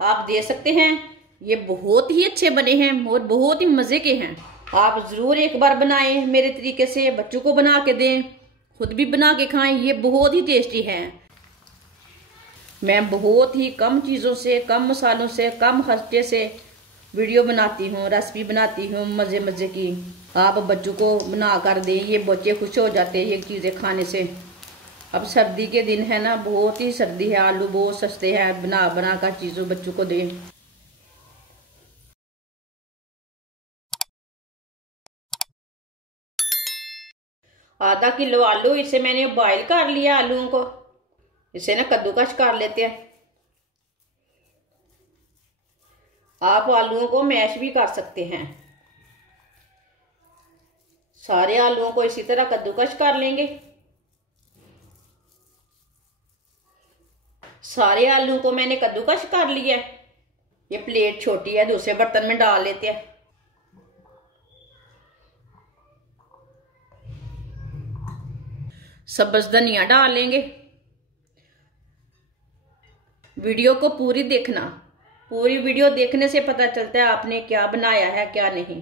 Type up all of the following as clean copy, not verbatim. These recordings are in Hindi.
आप दे सकते हैं। ये बहुत ही अच्छे बने हैं और बहुत ही मज़े के हैं। आप ज़रूर एक बार बनाएं मेरे तरीके से, बच्चों को बना के दें, खुद भी बना के खाएं। ये बहुत ही टेस्टी है। मैं बहुत ही कम चीज़ों से, कम मसालों से, कम खर्चे से वीडियो बनाती हूँ, रेसिपी बनाती हूँ मज़े मज़े की। आप बच्चों को बना कर दें, ये बच्चे खुश हो जाते हैं ये चीज़ें खाने से। अब सर्दी के दिन है ना, बहुत ही सर्दी है, आलू बहुत सस्ते हैं, बना बना कर चीज़ों बच्चों को दें। आधा किलो आलू, इसे मैंने बॉईल कर लिया आलूओं को। इसे ना कद्दूकस कर लेते हैं। आप आलूओं को मैश भी कर सकते हैं। सारे आलूओं को इसी तरह कद्दूकस कर लेंगे। सारे आलू को मैंने कद्दूकस कर लिया है। ये प्लेट छोटी है, दूसरे बर्तन में डाल लेते हैं। सब्ज धनिया डाल लेंगे। वीडियो को पूरी देखना, पूरी वीडियो देखने से पता चलता है आपने क्या बनाया है क्या नहीं।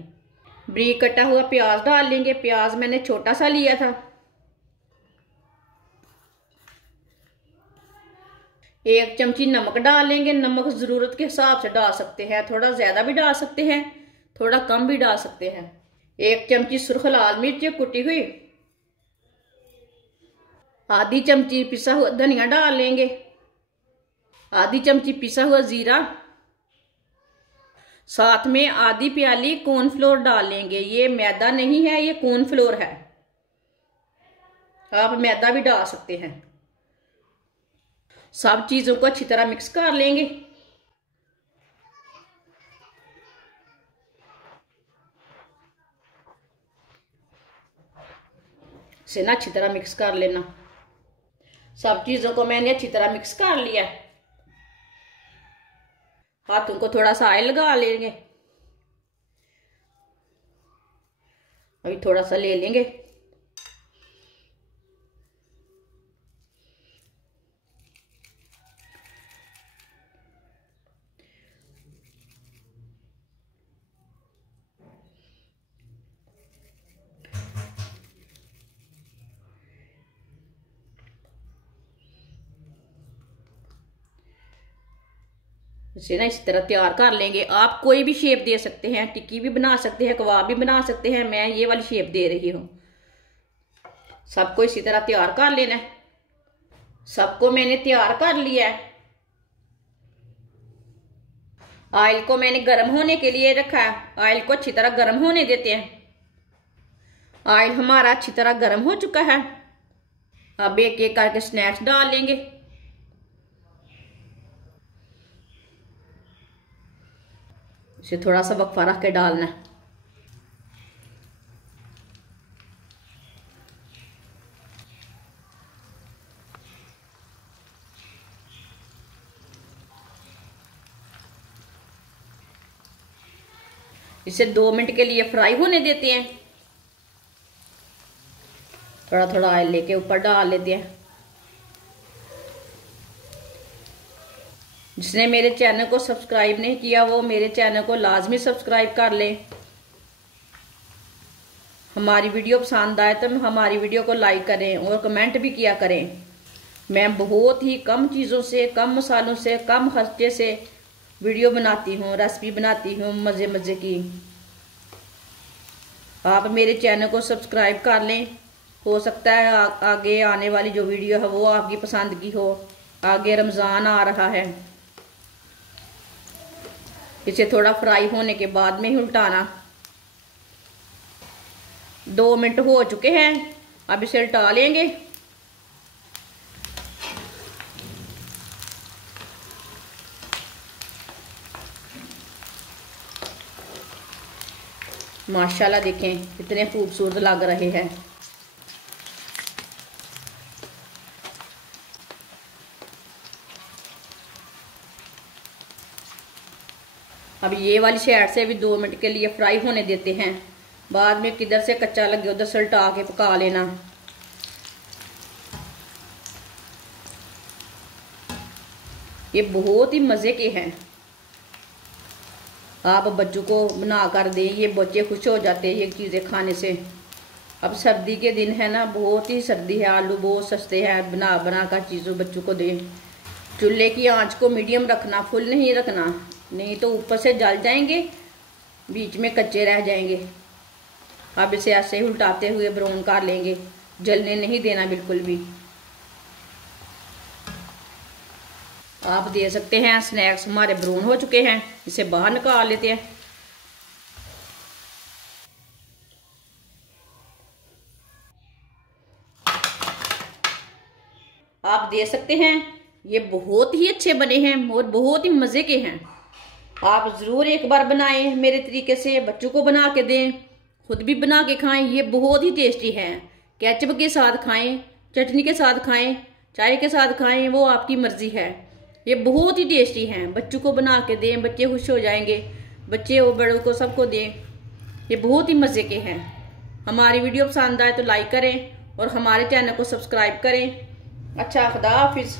बारीक कटा हुआ प्याज डाल लेंगे। प्याज मैंने छोटा सा लिया था। 1 चमची नमक डाल लेंगे। नमक ज़रूरत के हिसाब से डाल सकते हैं, थोड़ा ज़्यादा भी डाल सकते हैं, थोड़ा कम भी डाल सकते हैं। 1 चमची सुर्ख लाल मिर्च कुटी हुई। आधी चमची पिसा हुआ धनिया डाल लेंगे। आधी चमची पिसा हुआ जीरा। साथ में आधी प्याली कॉर्नफ्लोर डाल लेंगे। ये मैदा नहीं है, ये कॉर्नफ्लोर है। आप मैदा भी डाल सकते हैं। सब चीजों को अच्छी तरह मिक्स कर लेंगे। इसे ना अच्छी तरह मिक्स कर लेना। सब चीजों को मैंने अच्छी तरह मिक्स कर लिया। हाथों को थोड़ा सा ऑयल लगा लेंगे। अभी थोड़ा सा ले लेंगे। इसे ना इस तरह तैयार कर लेंगे। आप कोई भी शेप दे सकते हैं, टिक्की भी बना सकते हैं, कबाब भी बना सकते हैं। मैं ये वाली शेप दे रही हूँ। सबको इसी तरह तैयार कर लेना है। सबको मैंने तैयार कर लिया है। ऑयल को मैंने गर्म होने के लिए रखा है। ऑयल को अच्छी तरह गर्म होने देते हैं। ऑयल हमारा अच्छी तरह गर्म हो चुका है। अब एक एक करके स्नैक्स डाल लेंगे। इसे थोड़ा सा वक्फा रख के डालना है। इसे 2 मिनट के लिए फ्राई होने देते हैं। थोड़ा थोड़ा ऑयल लेके ऊपर डाल लेते हैं। जिसने मेरे चैनल को सब्सक्राइब नहीं किया वो मेरे चैनल को लाजमी सब्सक्राइब कर लें। हमारी वीडियो पसंद आए तो हमारी वीडियो को लाइक करें और कमेंट भी किया करें। मैं बहुत ही कम चीज़ों से, कम मसालों से, कम खर्चे से वीडियो बनाती हूँ, रेसिपी बनाती हूँ मज़े मज़े की। आप मेरे चैनल को सब्सक्राइब कर लें। हो सकता है आगे आने वाली जो वीडियो है वो आपकी पसंद की हो। आगे रमज़ान आ रहा है। इसे थोड़ा फ्राई होने के बाद में ही उल्टाना। 2 मिनट हो चुके हैं। अब इसे उल्टा लेंगे। माशाल्लाह देखें कितने खूबसूरत लग रहे हैं। अब ये वाली साइड से भी 2 मिनट के लिए फ्राई होने देते हैं। बाद में किधर से कच्चा लगे उधर से उल्टा के पका लेना। ये बहुत ही मज़े के हैं। आप बच्चों को बना कर दें, ये बच्चे खुश हो जाते हैं ये चीज़ें खाने से। अब सर्दी के दिन है ना, बहुत ही सर्दी है, आलू बहुत सस्ते हैं, बना बना कर चीज़ों बच्चों को दें। चूल्हे की आंच को मीडियम रखना, फुल नहीं रखना, नहीं तो ऊपर से जल जाएंगे, बीच में कच्चे रह जाएंगे। अब इसे ऐसे ही उल्टाते हुए ब्राउन कर लेंगे, जलने नहीं देना बिल्कुल भी। आप दे सकते हैं। स्नैक्स हमारे ब्राउन हो चुके हैं, इसे बाहर निकाल लेते हैं। आप दे सकते हैं, ये बहुत ही अच्छे बने हैं और बहुत ही मज़े के हैं। आप ज़रूर एक बार बनाएं मेरे तरीके से, बच्चों को बना के दें, खुद भी बना के खाएं। ये बहुत ही टेस्टी है। केचप के साथ खाएं, चटनी के साथ खाएं, चाय के साथ खाएं, वो आपकी मर्जी है। ये बहुत ही टेस्टी हैं, बच्चों को बना के दें, बच्चे खुश हो जाएंगे, बच्चे और बड़ों को सबको दें। ये बहुत ही मज़े के हैं। हमारी वीडियो पसंद आए तो लाइक करें और हमारे चैनल को सब्सक्राइब करें। अच्छा, खुदा हाफिज़।